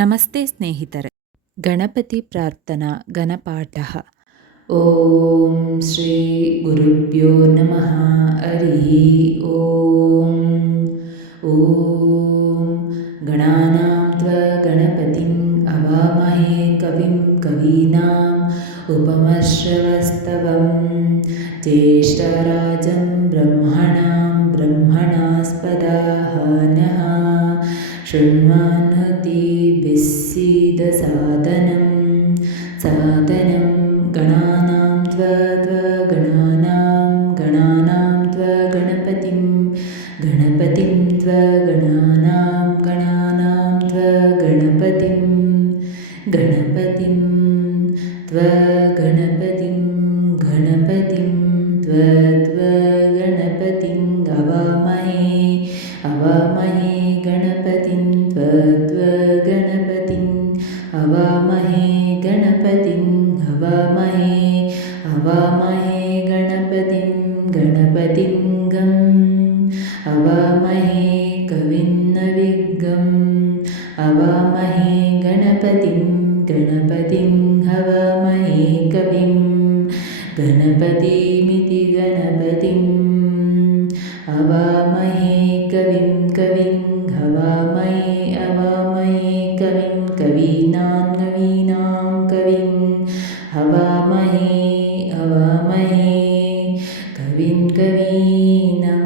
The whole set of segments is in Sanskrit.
ನಮಸ್ತೆ ಸ್ನೇಹಿತರೆ. ಗಣಪತಿ ಪ್ರಾರ್ಥನಾ ಗಣಪಾಠಃ. ಓಂ ಶ್ರೀ ಗುರುಭ್ಯೋ ನಮಃ. ಹರಿ ಓಂ. ಓಂ ಗಣಾನಾಂ ತ್ವ ಗಣಪತಿಂ ಅವಾಮಹೇ ಕವಿಂ ಕವೀನಾಂ ಉಪಮಶ್ರವಸ್ತವಂ ಜ್ಯೇಷ್ಠರಾಜಂ ಬ್ರಹ್ಮಣಾಂ ಬ್ರಹ್ಮಣಾಸ್ಪದ ನಃ ಶೃಣ್ವನ್ನೋತಿಭಿः सीदसादनं सादनं गणानां त्व गणानां त्व गणपतिं त्व गणानां त्व गणपतिं त्व गणपतिं त्व गणपतिं अवामहे गणपतिं त्व गणपतिं अवामहे गणपतिं अवामहे गणपतिं गणपतिं अवामहे कविन्नविग्गम् अवामहे गणपतिं अवामहे कविं गणपतिमिति गणपतिम् अवामहे कविं अवामहे कविं कवीनां कविं अवामहे कविं कवीनां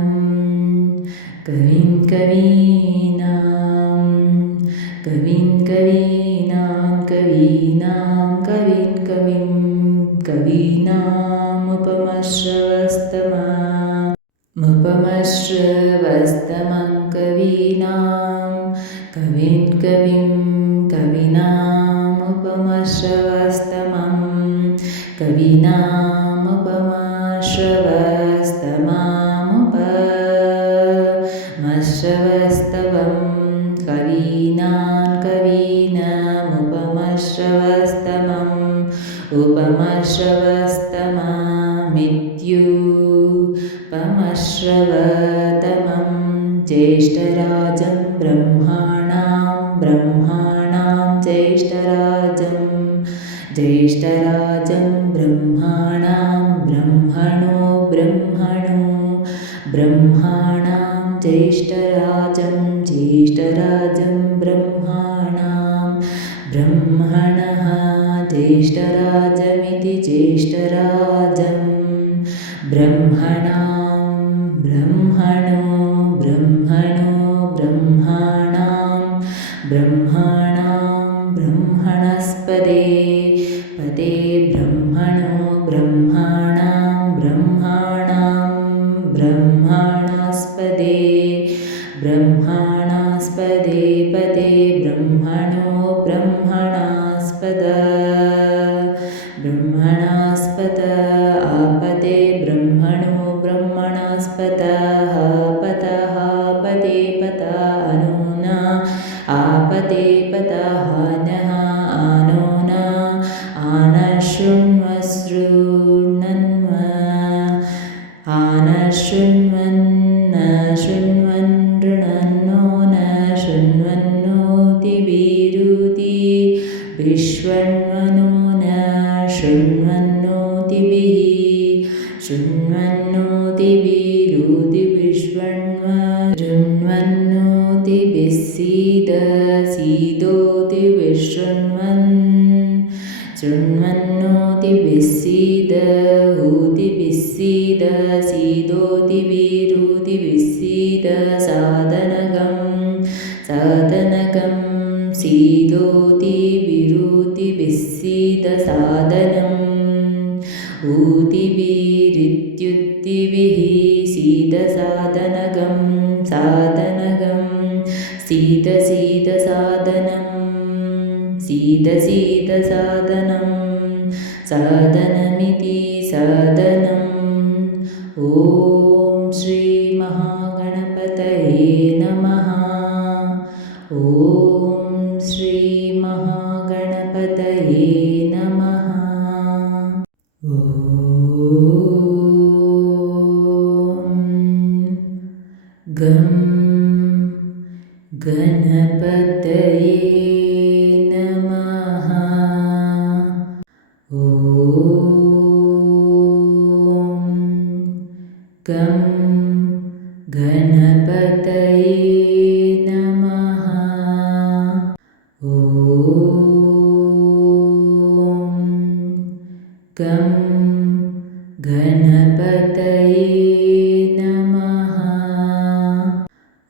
कविं कवीनामुपमश्रवस्तमं कवीनामुपमश्रवस्तमं कवीनामुपमश्रवस्तमं उपमश्रवस्तमं ज्येष्ठराजं ब्रह्मणां ज्येष्ठराजं ब्रह्मणां ब्रह्मणां ज्येष्ठराजं ब्रह्मणः ज्येष्ठराजमिति ज्येष्ठराजं ब्रह्मणां ब्रह्मणस्पदे ब्रह्मणास्पदे पदे ब्रह्मणास्पद आपदे ब्रह्मणास्पदः पतः पदे पता अनूना आपदे पतः नः आनोन शृण्वन् ऋणन्नो न शृण्वन्नोतिभिरुति विश्वन्वनो न शृण्वन्नोतिभिरुति शृण्वन्नोतिभिः सीदोति विशृण्वन् शृण्वन्नोतिभिः सीदोतिभिरुतिभिः साधनगं सीदोतिभिरुतिभिः साधनम् ऊतिभिरित्युत्तिभिः साधनगं साधनं साधनमिति साधनम् ॐ श्री महागणपतये नमः. ॐ श्री महागणपतये नमः. ॐ गं गणपतये ಗಣಪತಯೇ ನಮಃ. ಓಂ ಗಂ ಗಣಪತಯೇ ನಮಃ.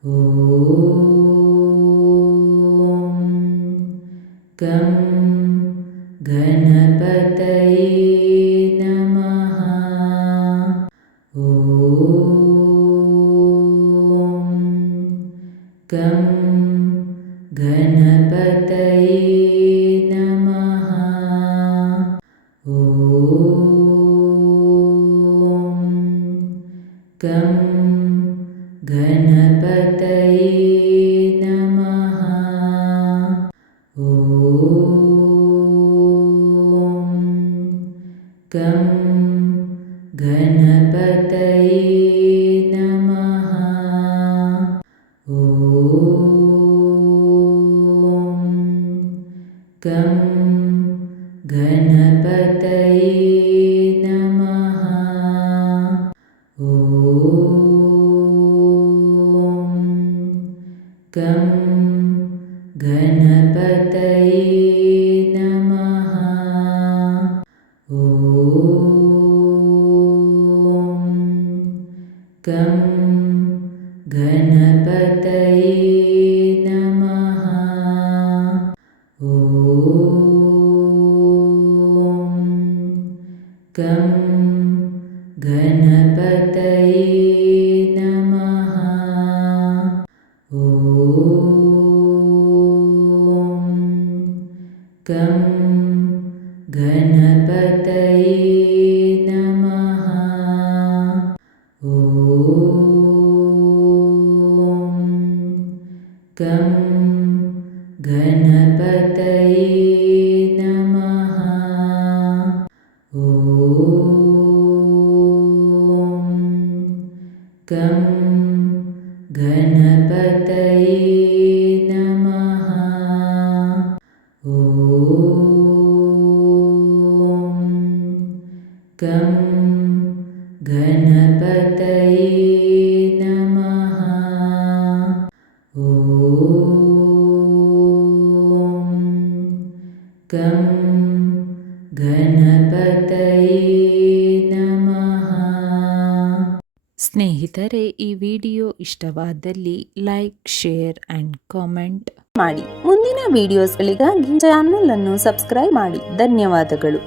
ಓಂ ಗಂ ಗಣಪತಯೇ ನಮಃ. ಓಂ ಗಂ ಗಣಪತಯೇ ನಮಃ. ಓಂ ಗಂ ಗಣಪತಯೇ ನಮಃ. ಓಂ ಗಂ ಗಣಪತಯೇ ನಮಃ. ಓಂ ಗಂ ಗಣಪತಯೇ ನಮಃ. ಓಂ ಗಂ ಗಣಪತಯೇ ನಮಃ. ಓಂ ಗಂ ಗಣಪತಯೇ ನಮಃ. ಓಂ ಗಂ ಗಣಪತಯೇ ನಮಃ. ಓಂ ಗಂ ಗಣಪತಯೇ ನಮಃ. ಓಂ ಗಂ ಗಣಪತಯೇ ನಮಃ. ಓಂ ಗಂ ಗಣಪತಯೇ ನಮಃ. ಓಂ ಗಂ ಗಣಪತಯೇ ನಮಃ. ಓಂ ಗಂ ಗಣಪತಯೇ ನಮಃ. ಸ್ನೇಹಿತರೆ, ಈ ವಿಡಿಯೋ ಇಷ್ಟವಾದಲ್ಲಿ ಲೈಕ್, ಶೇರ್ ಆ್ಯಂಡ್ ಕಾಮೆಂಟ್ ಮಾಡಿ. ಮುಂದಿನ ವಿಡಿಯೋಸ್ಗಳಿಗಾಗಿ ಚಾನಲ್ ಅನ್ನು ಸಬ್ಸ್ಕ್ರೈಬ್ ಮಾಡಿ. ಧನ್ಯವಾದಗಳು.